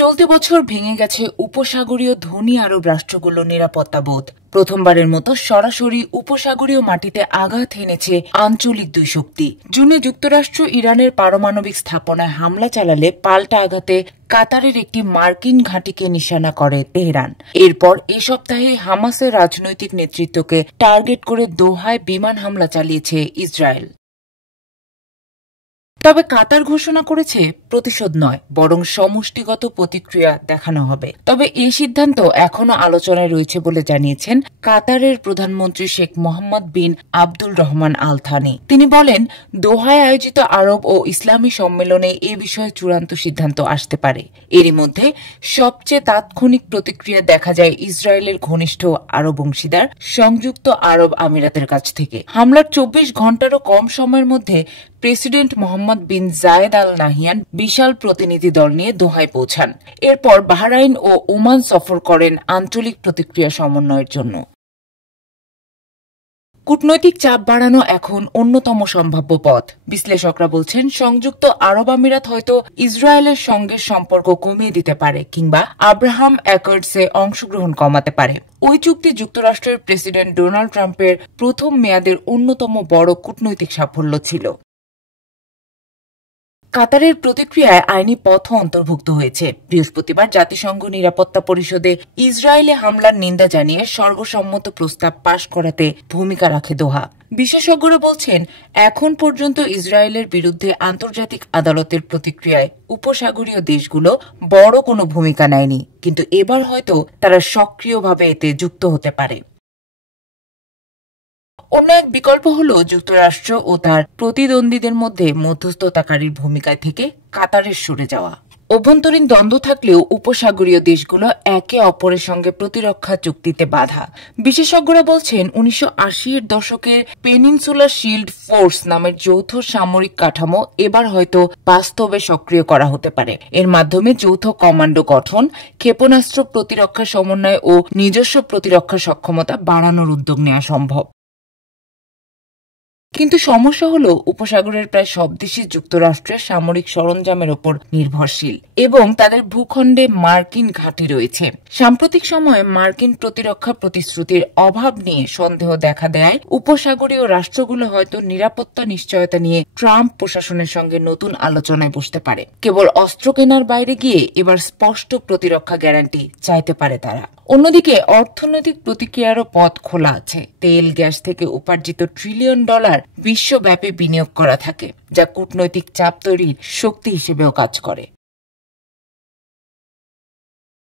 চলতি বছর ভেঙে গেছে উপসাগরীয় ধনী আরব রাষ্ট্রগুলোর নিরাপত্তাবোধ। প্রথমবারের মতো সরাসরি উপসাগরীয় মাটিতে আঘাত হেনেছে আঞ্চলিক দুই শক্তি। জুনে যুক্তরাষ্ট্র ইরানের পারমাণবিক স্থাপনায় হামলা চালালে পাল্টা আঘাতে কাতারের একটি মার্কিন ঘাঁটিকে নিশানা করে তেহরান। এরপর এ সপ্তাহে হামাসের রাজনৈতিক নেতৃত্বকে টার্গেট করে দোহায় বিমান হামলা চালিয়েছে ইসরায়েল। তবে কাতার ঘোষণা করেছে প্রতিশোধ নয়, বরং সমষ্টিগত প্রতিক্রিয়া দেখানো হবে। তবে এই সিদ্ধান্ত এখনো আলোচনায় রয়েছে বলে জানিয়েছেন কাতারের প্রধানমন্ত্রী শেখ মোহাম্মদ বিন আব্দুল রহমান আল থানি। তিনি বলেন, দোহায় আয়োজিত আরব ও ইসলামী সম্মেলনে এ বিষয়ে চূড়ান্ত সিদ্ধান্ত আসতে পারে। এরই মধ্যে সবচেয়ে তাৎক্ষণিক প্রতিক্রিয়া দেখা যায় ইসরায়েলের ঘনিষ্ঠ আরব অংশীদার সংযুক্ত আরব আমিরাতের কাছ থেকে। হামলার 24 ঘণ্টারও কম সময়ের মধ্যে প্রেসিডেন্ট মোহাম্মদ বিন জায়েদ আল নাহিয়ান বিশাল প্রতিনিধি দল নিয়ে দোহায় পৌঁছান। এরপর বাহরাইন ও ওমান সফর করেন আঞ্চলিক প্রতিক্রিয়া সমন্বয়ের জন্য। কূটনৈতিক চাপ বাড়ানো এখন অন্যতম সম্ভাব্য পথ। বিশ্লেষকরা বলছেন, সংযুক্ত আরব আমিরাত হয়তো ইসরায়েলের সঙ্গে সম্পর্ক কমিয়ে দিতে পারে কিংবা আব্রাহাম অ্যাকর্ডসে অংশগ্রহণ কমাতে পারে। ওই চুক্তি যুক্তরাষ্ট্রের প্রেসিডেন্ট ডোনাল্ড ট্রাম্পের প্রথম মেয়াদের অন্যতম বড় কূটনৈতিক সাফল্য ছিল। কাতারের প্রতিক্রিয়ায় আইনি পথও অন্তর্ভুক্ত হয়েছে। বৃহস্পতিবার জাতিসংঘ নিরাপত্তা পরিষদে ইসরায়েলে হামলার নিন্দা জানিয়ে সর্বসম্মত প্রস্তাব পাশ করাতে ভূমিকা রাখে দোহা। বিশেষজ্ঞরা বলছেন, এখন পর্যন্ত ইসরায়েলের বিরুদ্ধে আন্তর্জাতিক আদালতের প্রতিক্রিয়ায় উপসাগরীয় দেশগুলো বড় কোনো ভূমিকা নেয়নি, কিন্তু এবার হয়তো তারা সক্রিয়ভাবে এতে যুক্ত হতে পারে। অন্য এক বিকল্প হল যুক্তরাষ্ট্র ও তার প্রতিদ্বন্দ্বীদের মধ্যে মধ্যস্থতাকারীর ভূমিকায় থেকে কাতারের সরে যাওয়া। অভ্যন্তরীণ দ্বন্দ্ব থাকলেও উপসাগরীয় দেশগুলো একে অপরের সঙ্গে প্রতিরক্ষা চুক্তিতে বাধা। বিশেষজ্ঞরা বলছেন, 1980-এর দশকের পেনিনসুলার শিল্ড ফোর্স নামের যৌথ সামরিক কাঠামো এবার হয়তো বাস্তবে সক্রিয় করা হতে পারে। এর মাধ্যমে যৌথ কমান্ডো গঠন, ক্ষেপণাস্ত্র প্রতিরক্ষা সমন্বয় ও নিজস্ব প্রতিরক্ষা সক্ষমতা বাড়ানোর উদ্যোগ নেওয়া সম্ভব। কিন্তু সমস্যা হল, উপসাগরের প্রায় সব দেশই যুক্তরাষ্ট্রের সামরিক সরঞ্জামের ওপর নির্ভরশীল এবং তাদের ভূখণ্ডে মার্কিন ঘাঁটি রয়েছে। সাম্প্রতিক সময়ে মার্কিন প্রতিরক্ষা প্রতিশ্রুতির অভাব নিয়ে সন্দেহ দেখা দেয় উপসাগরীয় রাষ্ট্রগুলো হয়তো নিরাপত্তা নিশ্চয়তা নিয়ে ট্রাম্প প্রশাসনের সঙ্গে নতুন আলোচনায় বসতে পারে। কেবল অস্ত্র কেনার বাইরে গিয়ে এবার স্পষ্ট প্রতিরক্ষা গ্যারান্টি চাইতে পারে তারা। অন্যদিকে অর্থনৈতিক প্রতিক্রিয়ারও পথ খোলা আছে। তেল গ্যাস থেকে উপার্জিত ট্রিলিয়ন ডলার বিশ্বব্যাপী বিনিয়োগ করা থাকে, যা কূটনৈতিক চাপ তৈরির শক্তি হিসেবেও কাজ করে।